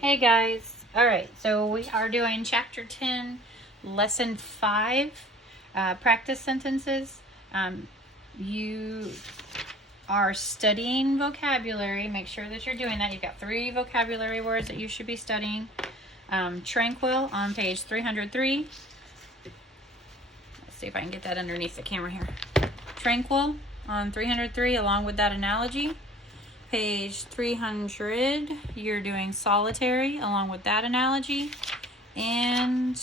Hey guys. Alright, so we are doing Chapter 10, Lesson 5, practice sentences. You are studying vocabulary. Make sure that you're doing that. You've got 3 vocabulary words that you should be studying. Tranquil on page 303. Let's see if I can get that underneath the camera here. Tranquil on 303 along with that analogy. Page 300, you're doing solitary along with that analogy. And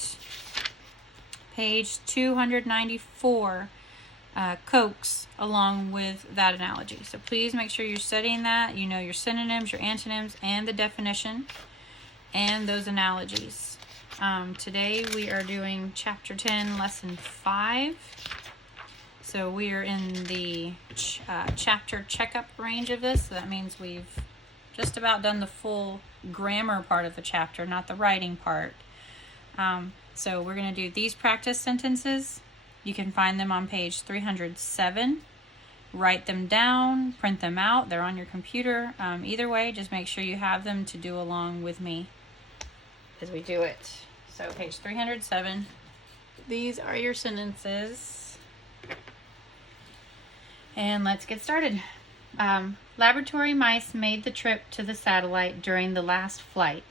page 294, coax along with that analogy. So please make sure you're studying that. You know your synonyms, your antonyms, and the definition, and those analogies. Today we are doing Chapter 10, Lesson 5. So we are in the chapter checkup range of this. So that means we've just about done the full grammar part of the chapter, not the writing part. So we're going to do these practice sentences. You can find them on page 307. Write them down, print them out. They're on your computer. Either way, just make sure you have them to do along with me as we do it. So page 307. These are your sentences. And let's get started. Laboratory mice made the trip to the satellite during the last flight.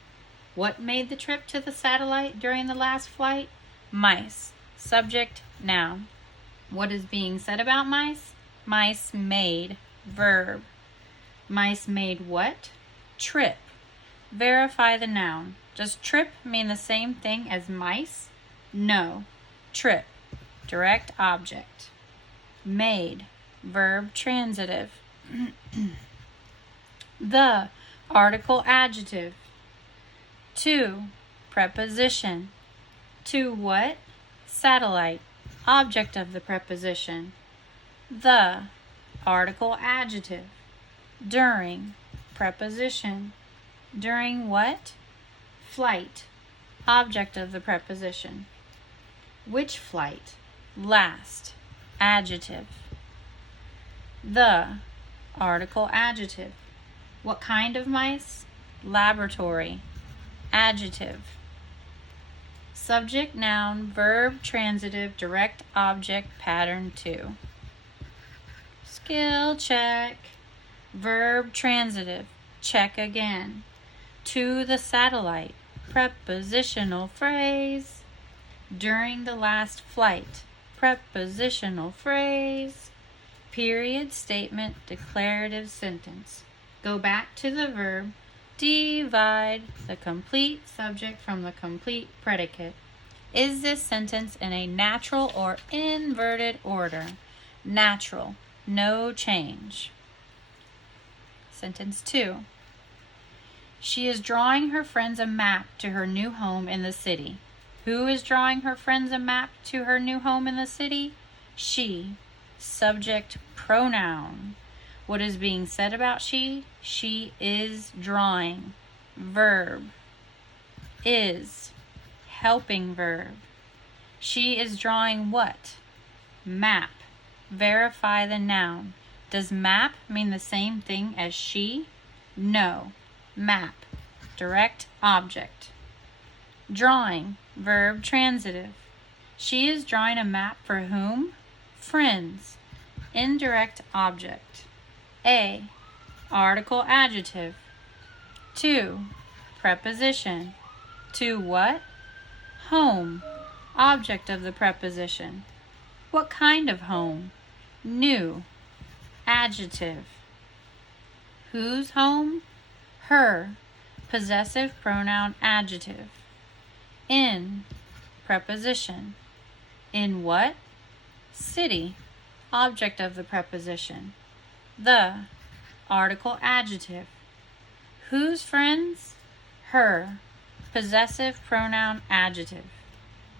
What made the trip to the satellite during the last flight? Mice. Subject, noun. What is being said about mice? Mice made. Verb. Mice made what? Trip. Verify the noun. Does trip mean the same thing as mice? No. Trip. Direct object. Made. Verb transitive. The article adjective. To preposition. To what? Satellite. Object of the preposition. The article adjective. During preposition. During what? Flight. Object of the preposition. Which flight? Last. Adjective. The article adjective. What kind of mice? Laboratory. Adjective. Subject, noun, verb, transitive, direct object, pattern 2. Skill check. Verb transitive. Check again. To the satellite. Prepositional phrase. During the last flight. Prepositional phrase. Period, statement, declarative sentence. Go back to the verb. Divide the complete subject from the complete predicate. Is this sentence in a natural or inverted order? Natural. No change. Sentence 2. She is drawing her friends a map to her new home in the city. Who is drawing her friends a map to her new home in the city? She. Subject, pronoun. What is being said about she? She is drawing. Verb. Is. Helping verb. She is drawing what? Map. Verify the noun. Does map mean the same thing as she? No. Map. Direct object. Drawing. Verb transitive. She is drawing a map for whom? Friends. Indirect object. A. Article adjective. To. Preposition. To what? Home. Object of the preposition. What kind of home? New. Adjective. Whose home? Her. Possessive pronoun adjective. In. Preposition. In what? City. Object of the preposition. The. Article adjective. Whose friends? Her. Possessive pronoun adjective.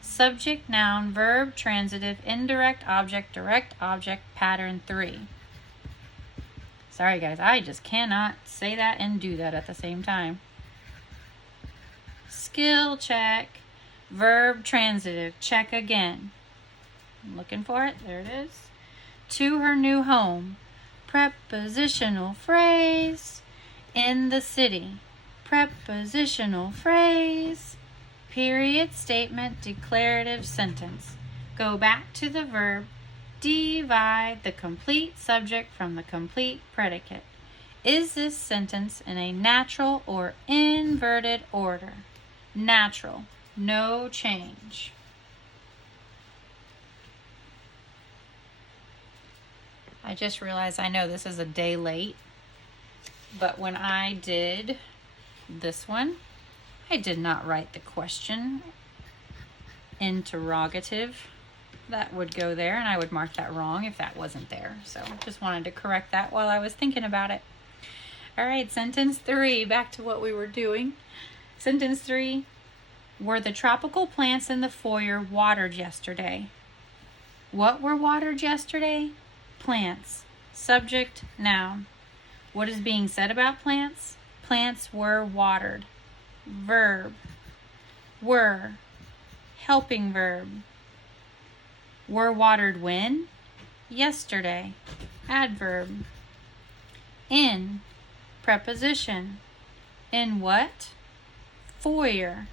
Subject, noun, verb, transitive, indirect object, direct object, pattern 3. Sorry guys, I just cannot say that and do that at the same time. Skill check. Verb transitive. Check again. I'm looking for it. There it is. To her new home. Prepositional phrase. In the city. prepositional phrase, period, statement, declarative sentence. Go back to the verb. Divide the complete subject from the complete predicate. Is this sentence in a natural or inverted order? Natural. No change. I just realized I know this is a day late, but when I did this one, I did not write the question interrogative. That would go there, and I would mark that wrong if that wasn't there. So just wanted to correct that while I was thinking about it. All right, sentence 3, back to what we were doing. Sentence 3, were the tropical plants in the foyer watered yesterday? What were watered yesterday? Plants. Subject, noun. What is being said about plants? Plants were watered. Verb. Were. Helping verb. Were watered when? Yesterday. Adverb. In. Preposition. In what? Foyer.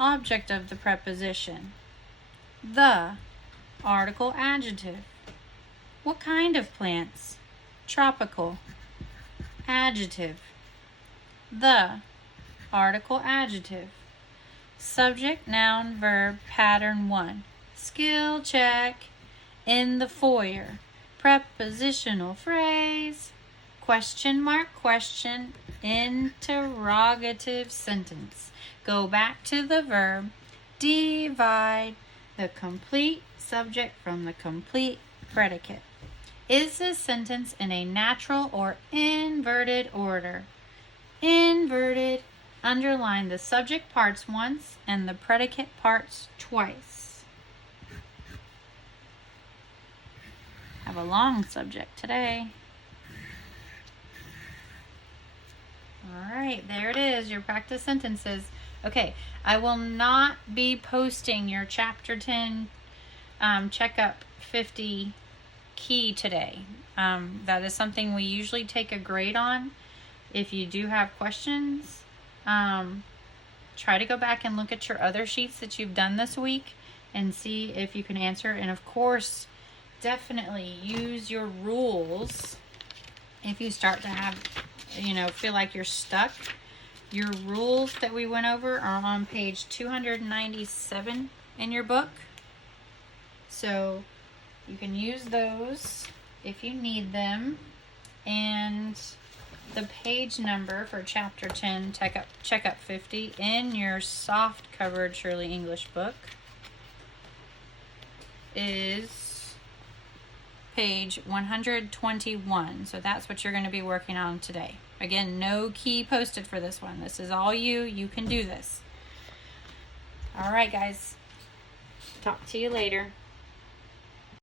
Object of the preposition. The. Article adjective. What kind of plants? Tropical. Adjective. The. Article adjective. Subject, noun, verb, pattern 1. Skill check. In the foyer. Prepositional phrase. Question mark question. Interrogative sentence. Go back to the verb. Divide the complete subject from the complete predicate. Is this sentence in a natural or inverted order? Inverted. Underline the subject parts once and the predicate parts twice. Have a long subject today. All right, there it is, your practice sentences. Okay, I will not be posting your Chapter 10 Checkup 50 key today. That is something we usually take a grade on. If you do have questions, try to go back and look at your other sheets that you've done this week and see if you can answer. And of course, definitely use your rules. If you start to have, feel like you're stuck, your rules that we went over are on page 297 in your book. So you can use those if you need them. And the page number for Chapter 10, Checkup 50 in your soft-covered Shurley English book is page 121. So that's what you're going to be working on today. Again, no key posted for this one. This is all you. You can do this. All right, guys. Talk to you later.